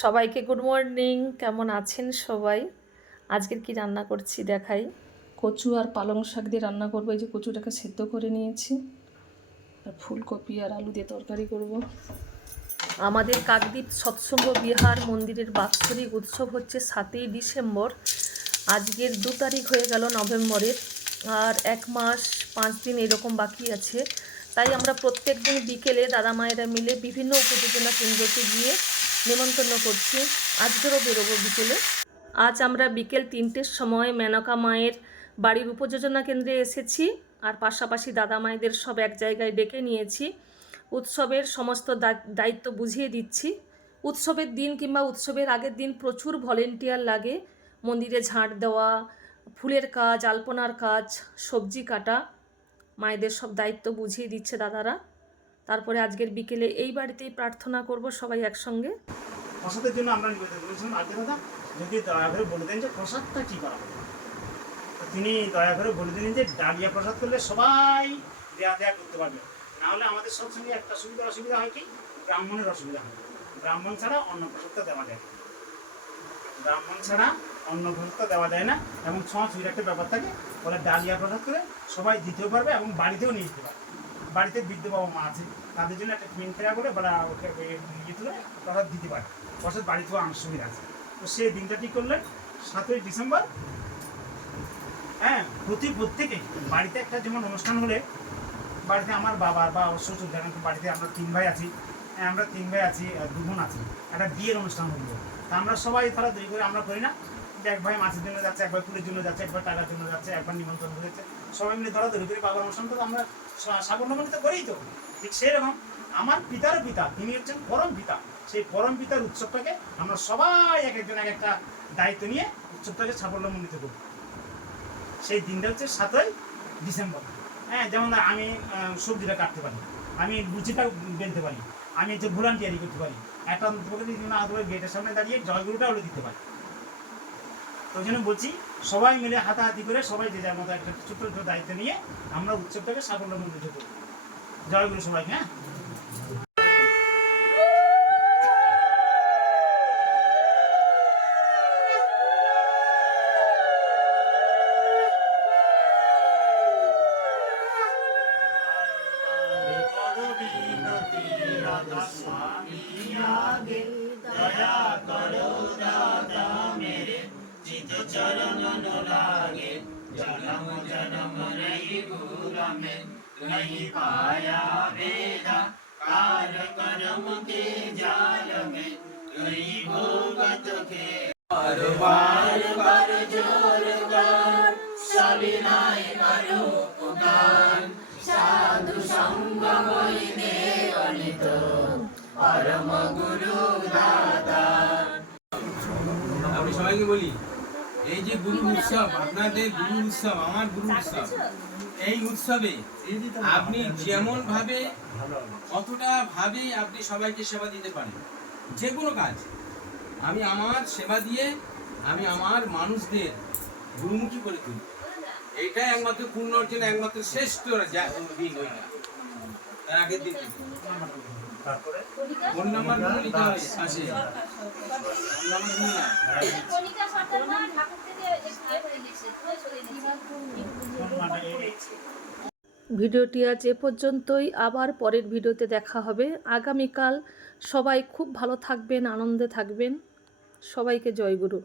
সবাইকে good morning. কেমন আছেন সবাই? আজকের কি রান্না করছি দেখাই। কচু আর পালং শাক দিয়ে রান্না করবো। এই যে কচুটাকে সেদ্ধ করে নিয়েছি, আর ফুলকপি আর আলু দিয়ে তরকারি করব। আমাদের কাকদ্বীপ সৎসঙ্গ বিহার মন্দিরের বাৎসরিক উৎসব হচ্ছে 7ই ডিসেম্বর। আজকের 2 তারিখ হয়ে গেল নভেম্বরের, আর 1 মাস 5 দিন এরকম বাকি আছে। তাই আমরা প্রত্যেক দিন বিকেলে দাদা মায়েরা মিলে বিভিন্ন উপযোজনা কেন্দ্রতে গিয়ে নেমন্তন্ন করছি। আজকেরও বেরোবো বিকেলে। আজ আমরা বিকেল 3টের সময় মেনকা মায়ের বাড়ির উপযোজনা কেন্দ্রে এসেছি, আর পাশাপাশি দাদা মায়েদের সব এক জায়গায় ডেকে নিয়েছি। উৎসবের সমস্ত দায়িত্ব বুঝিয়ে দিচ্ছি। উৎসবের দিন কিংবা উৎসবের আগের দিন প্রচুর ভলেন্টিয়ার লাগে। মন্দিরে ঝাঁট দেওয়া, ফুলের কাজ, আলপনার কাজ, সবজি কাটা, মায়েদের সব দায়িত্ব বুঝিয়ে দিচ্ছে দাদারা। তারপরে আজকের বিকেলে এই বাড়িতেই প্রার্থনা করব সবাই একসঙ্গে। প্রসাদের জন্য আমরা নিবেদন করেছিলাম আজকে দাদা যদি দয়া করে বলে দেন যে প্রসাদটা কী করা হবে। তিনি দয়া করে বলে দিলেন যে ডালিয়া প্রসাদ করলে সবাই দেয়া করতে পারবে, না হলে আমাদের সবসঙ্গে একটা অসুবিধা হয় কি, ব্রাহ্মণের অসুবিধা হয়। ব্রাহ্মণ ছাড়া অন্ন প্রসাদটা দেওয়া যায় না, ব্রাহ্মণ ছাড়া অন্ন প্রসাদটা দেওয়া যায় না, এবং ছুঁড়ির একটা ব্যাপার থাকে। বলে ডালিয়া প্রসাদ করে সবাই দিতেও পারবে এবং বাড়িতেও নিয়ে যেতে পারবে। বাড়িতে বৃদ্ধ বাবা মা আছে, তাদের জন্য একটা টিফিন খেয়া করে বা ওকে ইয়ে তুলে প্রসাদ দিতে পারে। প্রসাদ বাড়িতেও আনার সুবিধা আছে। তো সেই দিনটা ঠিক করলেন 7ই ডিসেম্বর। হ্যাঁ, প্রত্যেকে বাড়িতে একটা যেমন অনুষ্ঠান হলে, বাড়িতে আমার বাবার বা শ্বশুর, যেমন বাড়িতে আমরা 3 ভাই আছি, আমরা 3 ভাই আছি, 2 বোন আছি, একটা বিয়ের অনুষ্ঠান হলো। তা আমরা সবাই তারা দুই করে আমরা করি না যে এক ভাই মাছের জন্য যাচ্ছে, একবার ফুলের জন্য যাচ্ছে, একবার টাকার জন্য যাচ্ছে, একবার নিমন্ত্রণ হয়েছে, সবাই মিলে ধরাধরি করে বাবার অনুষ্ঠানটা তো আমরা সাফল্যমণ্ডিত করেই তো। ঠিক সেরকম আমার পিতারও পিতা, তিনি হচ্ছেন পরম পিতা। সেই পরম পিতার উৎসবটাকে আমরা সবাই এক একজন এক একটা দায়িত্ব নিয়ে উৎসবটাকে সাফল্যমণ্ডিত করি। সেই দিনটা হচ্ছে 7ই ডিসেম্বর। হ্যাঁ, যেমন আমি সবজিটা কাটতে পারি, আমি লুচিটা বেলতে পারি, আমি হচ্ছে ভলান্টিয়ারি করতে পারি, একটা গেটের সামনে দাঁড়িয়ে জয়গুরুটা হলে দিতে পারি। তো ওই জন্য বলছি সবাই মিলে হাতাহাতি করে সবাই যে যার মতো একটা ছোট্ট ছোট দায়িত্ব নিয়ে আমরা উৎসবটাকে সাফল্যমণ্ডিত করি। জয়গুরু সবাই। হ্যাঁ, দয়া করো দাতা মেরে চিত চরণ লাগে, জনম জনম नहीं भूला मैं नहीं पाया वेदा, कार कर्म के जाल में नहीं भोगत के बार कर जोरदार सविनाय करो पुकार, साधु संग होइने अनित परम गुरु दाता। আমি সবাইকে বলি, এই যে গুরু উৎসব, আপনাদের গুরু উৎসব, আমার গুরু উৎসব, এই উৎসবে আপনি যেমন ভাবে কতটা ভাবে আপনি সবাইকে সেবা দিতে পারেন, যে কোনো কাজ। আমি আমার সেবা দিয়ে আমি আমার মানুষদের গুরুমুখী করে তুলি। এইটাই একমাত্র পূর্ণ অর্জন, একমাত্র শ্রেষ্ঠ দিন। ওইটা তার আগের দিন ফোন নাম্বার নিতে হবে আসে ভিডিওটি আজ এ পর্যন্তই। আবার পরের ভিডিওতে দেখা হবে আগামীকাল। সবাই খুব ভালো থাকবেন, আনন্দে থাকবেন। সবাইকে জয়গুরু।